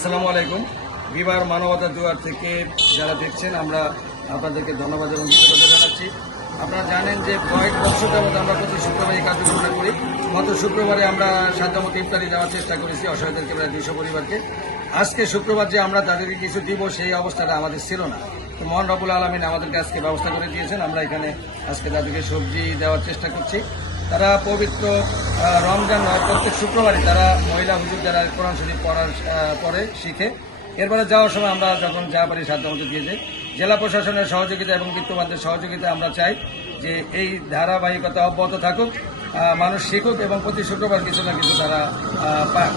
আসসালামু আলাইকুম। বিবার মানবতা দুয়ার থেকে যারা দেখছেন আমরা আপনাদেরকে ধন্যবাদ এবং কৃতজ্ঞতা জানাচ্ছি। আপনারা জানেন যে কয়েক বছর যাবত আমরা প্রতি শুক্রবার এই কার্যক্রমটা করি। গত শুক্রবারে আমরা সাধ্যমতো ইফতারি দেওয়ার চেষ্টা করেছি অসহায়দেরকে, প্রায় 200 পরিবারকে। আজকে শুক্রবার যে আমরা তাদেরকে কিছু দিব সেই অবস্থাটা আমাদের ছিল না। তো মহান রব্বুল আলামিন আমাদেরকে আজকে ব্যবস্থা করে দিয়েছেন। আমরা এখানে আজকে তাদেরকে সবজি দেওয়ার চেষ্টা করছি। তারা পবিত্র রমজান প্রত্যেক শুক্রবারই তারা মহিলা হুজুর যারা কোরআন শরীফ পড়ে শিখে এরপরে যাওয়ার সময় আমরা যখন যা পারি সাধ্যমতো দিয়ে যাই। জেলা প্রশাসনের সহযোগিতা এবং বিত্তবানদের সহযোগিতা আমরা চাই যে এই ধারাবাহিকতা অব্যাহত থাকুক, মানুষ শিখুক এবং প্রতি শুক্রবার কিছু না কিছু তারা পাক।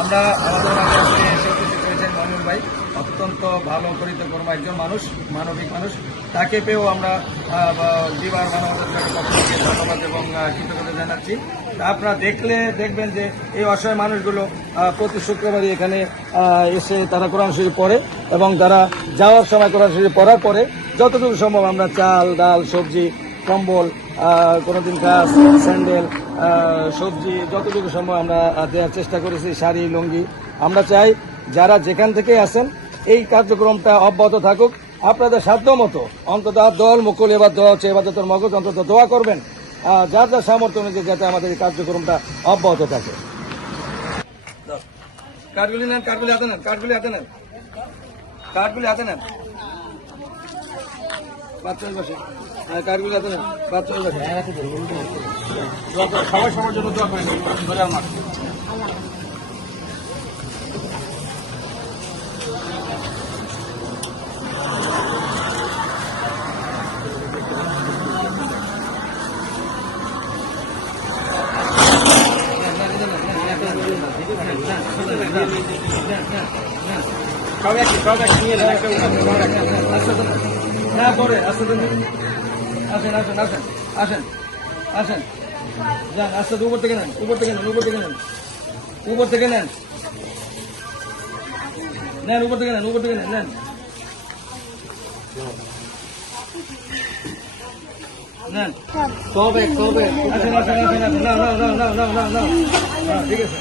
আমরা আমাদের মাঝে আজকে এসে উপস্থিত হয়েছেন মনির ভাই, অত্যন্ত ভালো করিতকর্মা একজন মানুষ, মানবিক মানুষ। তাকে পেয়েও আমরা বিবার মানবতার পক্ষ থেকে ধন্যবাদ এবং কৃতজ্ঞতা জানাচ্ছি। আপনারা দেখবেন যে এই অসহায় মানুষগুলো প্রতি শুক্রবারই এখানে এসে তারা কোরআন শরীফ পড়ে এবং তারা যাওয়ার সময় কোরআন শরীফ পড়ার পরে যতটুকু সম্ভব আমরা চাল, ডাল, সবজি, কম্বল, কোনোদিন গাছ, স্যান্ডেল, সবজি যতটুকু সম্ভব আমরা দেওয়ার চেষ্টা করেছি, শাড়ি, লুঙ্গি। আমরা চাই যারা যেখান থেকে আসেন এই কার্যক্রমটা অব্যাহত থাকুক। আপনাদের সাধ্য মতো অন্তত দল মুকুল এবার দোয়া হচ্ছে, এবার তোর মগজ অন্তত দোয়া করবেন যার যার সামর্থ্য অনুযায়ী যাতে আমাদের এই কার্যক্রমটা অব্যাহত থাকে। কার্ডগুলি নেন, কার্ডগুলি হাতে নেন, কার্ডগুলি হাতে নেন, কার্ডগুলি হাতে নেন, বাচ্চা বসে, কার্ডগুলি হাতে নেন, বাচ্চা বসে। সবাই সবার জন্য দোয়া করেন ধরে আমার। উপর থেকে নেন, উপর থেকে নেন, উপর থেকে নেন, উপর থেকে নেন, নেন উপর থেকে নেন, উপর থেকে নেন, নেন নেন। সবে সবে আসেন আসেন আসেন আসেন, না না না না না না না, ঠিক আছে,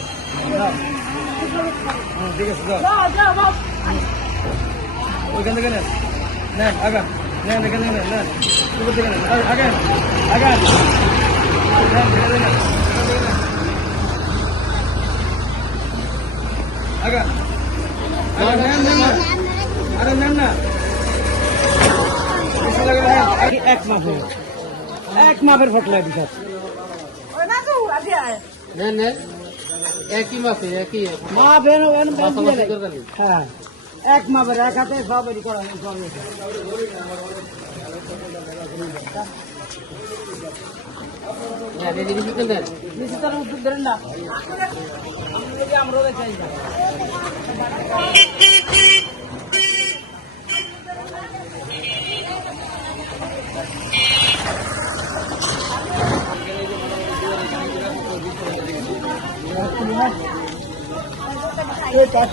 ঠিক আছে, ওইখান থেকে নেন, নেন আগান, নেন এখান থেকে নেন, নেন উপর থেকে নেন, আগান আগান, নেন এখান থেকে নেন, আগান আগান, নেন নেন না, আরে নেন না, এক মাপের ফটলা বিষয় নেন নেন, একই মাপে একই মাপ হ্যাঁ, এক মাপের, এক হাতে সবাই করা নিচে তারা উদ্যোগ ধরেন না, আমরাও চাই না। কাজ